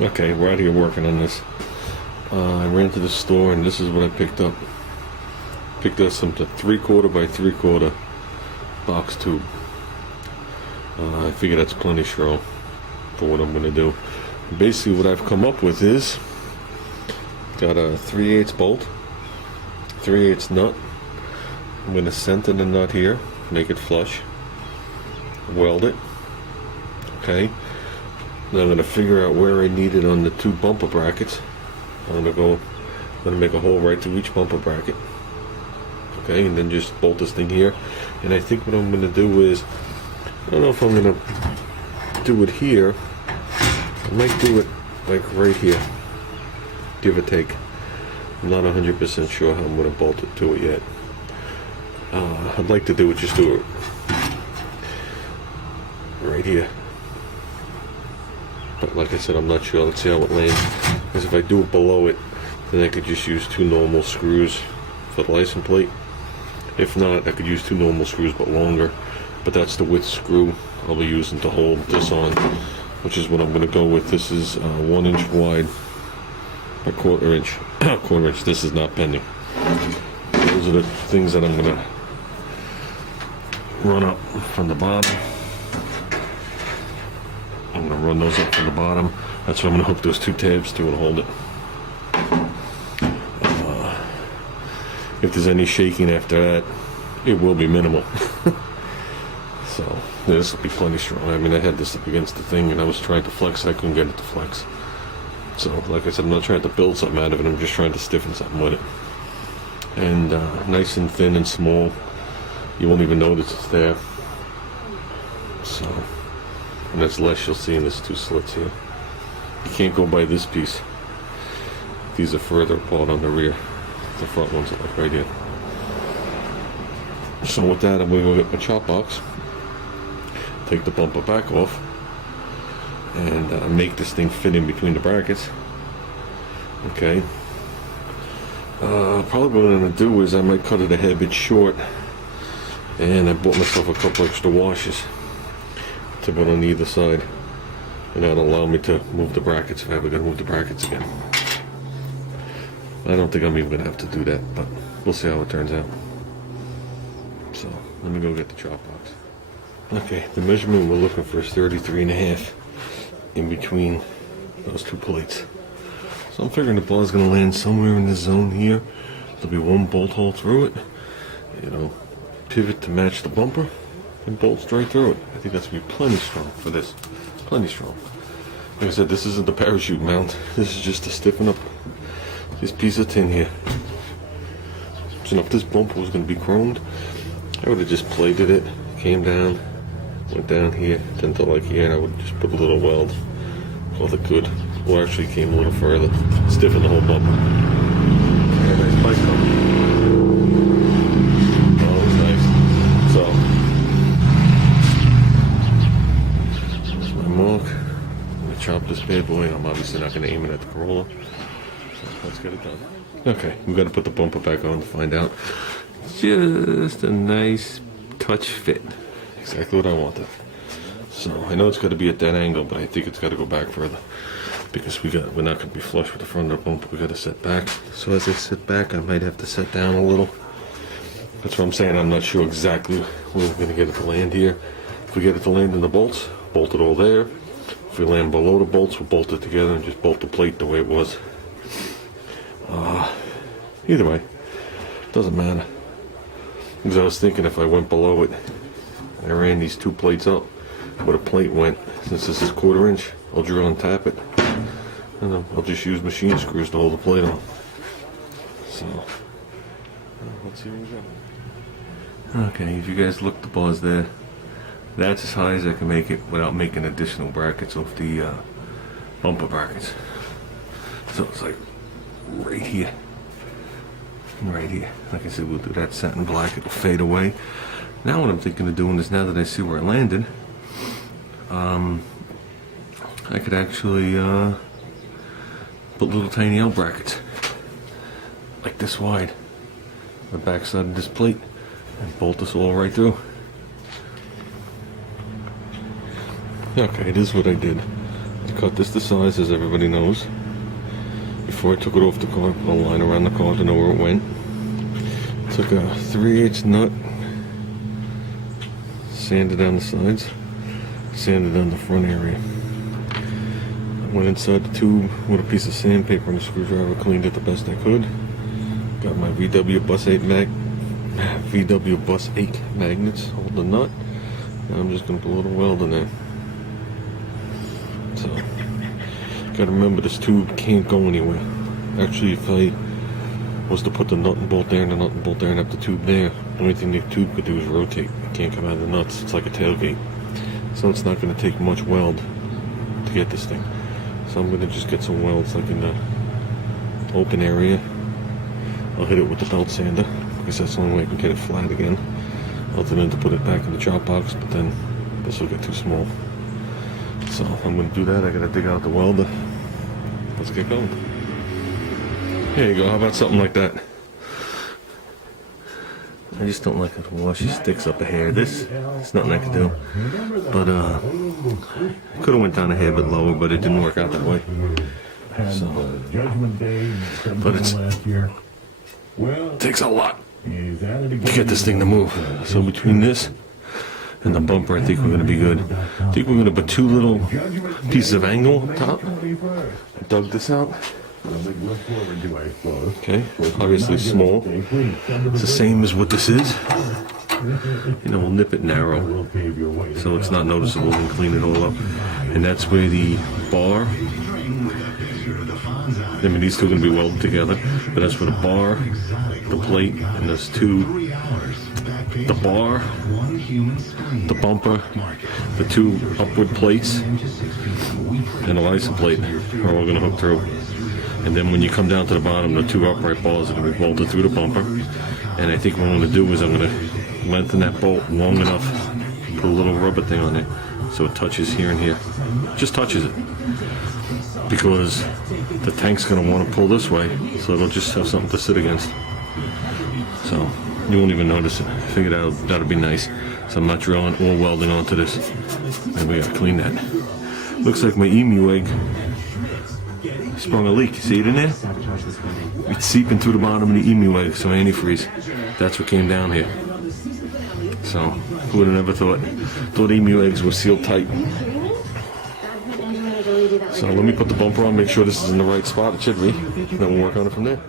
Okay, we're out here working on this. I ran to the store and this is what I picked up. Picked up some 3/4 by 3/4 box tube. I figure that's plenty strong for what I'm gonna do. Basically what I've come up with is got a 3/8 bolt, 3/8 nut. I'm gonna center the nut here, make it flush, weld it. Okay. Now I'm going to figure out where I need it on the 2 bumper brackets. I'm going to make a hole right through each bumper bracket. Okay, and then just bolt this thing here. And I think what I'm going to do is, I don't know if I'm going to do it here. I might do it like right here, give or take. I'm not 100% sure how I'm going to bolt it to it yet. I'd like to do it right here. But like I said, I'm not sure. Let's see how it lands. Because if I do it below it, then I could just use 2 normal screws for the license plate. If not, I could use 2 normal screws but longer. But that's the width screw I'll be using to hold this on, which is what I'm going to go with. This is 1 inch wide by 1/4 inch. 1/4 inch. This is not pending. Those are the things that I'm going to run up from the bottom. I'm going to run those up from the bottom. That's what I'm going to hook those 2 tabs to and hold it. If there's any shaking after that, it will be minimal. So this will be plenty strong. I mean, I had this up against the thing and I was trying to flex. I couldn't get it to flex. So like I said, I'm not trying to build something out of it. I'm just trying to stiffen something with it. And nice and thin and small. You won't even notice it's there. So, and that's less you'll see in this 2 slits here. You can't go by this piece. These are further apart on the rear. The front ones are like right here. So with that, I'm going to go get my chop box, take the bumper back off, and make this thing fit in between the brackets. Okay. Probably what I'm going to do is I might cut it a hair bit short, and I bought myself a couple extra washers to put on either side, and that'll allow me to move the brackets if I ever got to move the brackets again. I don't think I'm even going to have to do that, but we'll see how it turns out. So let me go get the chop box. Okay, the measurement we're looking for is 33.5 in between those 2 plates. So I'm figuring the ball is going to land somewhere in this zone here. There'll be 1 bolt hole through it. You know, pivot to match the bumper and bolt straight through it. I think that's going to be plenty strong for this. Plenty strong. Like I said, this isn't the parachute mount. This is just to stiffen up this piece of tin here. So if this bumper was going to be chromed, I would have just plated it, came down, went down here, then to like here, and I would just put a little weld, called it good. Or actually came a little further, stiffen the whole bumper. Yeah, nice bike cover. Oh, it was nice. So, there's my mark. I'm going to chop this bad boy. I'm obviously not going to aim it at the Corolla. Let's get it done. Okay, we've got to put the bumper back on to find out. Just a nice touch fit. Exactly what I wanted. So I know it's got to be at that angle, but I think it's got to go back further because we're not going to be flush with the front of the bumper. We got to set back. So as I sit back, I might have to set down a little. That's what I'm saying. I'm not sure exactly where we're going to get it to land here. If we get it to land in the bolts, bolt it all there. If we land below the bolts, we'll bolt it together and just bolt the plate the way it was. Either way, doesn't matter. Because I was thinking if I went below it, I ran these 2 plates up where the plate went. Since this is 1/4 inch, I'll drill and tap it, and I'll just use machine screws to hold the plate on. So, let's see what we got. Okay, if you guys look, the bars there, that's as high as I can make it without making additional brackets off the bumper brackets. So it's like right here. Right here. Like I said, we'll do that satin black. It'll fade away. Now what I'm thinking of doing is, now that I see where it landed, I could actually put little tiny L brackets like this wide on the back side of this plate and bolt this all right through. Okay, this is what I did. I cut this to size, as everybody knows. Before I took it off the car, put a line around the car to know where it went. Took a 3/8 nut, sanded down the sides, sanded down the front area. I went inside the tube with a piece of sandpaper and a screwdriver, cleaned it the best I could. Got my VW Bus 8 magnets, hold the nut. Now I'm just going to blow the weld in there. So, gotta remember this tube can't go anywhere. Actually, if I was to put the nut and bolt there and the nut and bolt there and have the tube there, the only thing the tube could do is rotate. It can't come out of the nuts. It's like a tailgate. So it's not going to take much weld to get this thing. So I'm going to just get some welds like in the open area. I'll hit it with the belt sander because that's the only way I can get it flat again. I'll then to put it back in the chop box, but then this will get too small. So I'm going to do that. I got to dig out the welder. Let's get going. Here you go. How about something like that? I just don't like it to wash. It sticks up a hair. There's nothing I can do. But could have went down a hair bit lower, but it didn't work out that way. So, but it takes a lot to get this thing to move. So between this and the bumper, I think we're going to be good. I think we're going to put 2 little pieces of angle up top. I dug this out. Okay, obviously small. It's the same as what this is. You know, we'll nip it narrow so it's not noticeable and clean it all up. And that's where the bar, I mean, these two are going to be welded together, but that's where the bar, the plate, and there's 2, the bar, the bumper, the 2 upward plates, and the license plate are all going to hook through. And then when you come down to the bottom, the 2 upright balls are going to be bolted through the bumper. And I think what I'm going to do is I'm going to lengthen that bolt long enough, put a little rubber thing on it, so it touches here and here. Just touches it. Because the tank's going to want to pull this way, so it'll just have something to sit against. So you won't even notice it. I figured that'll be nice. So I'm not drilling or welding onto this. And we got to clean that. Looks like my emu egg sprung a leak. You see it in there? It's seeping through the bottom of the emu egg, so antifreeze. That's what came down here. So, who would have never thought emu eggs were sealed tight. So let me put the bumper on, make sure this is in the right spot. It should be. Then we'll work on it from there.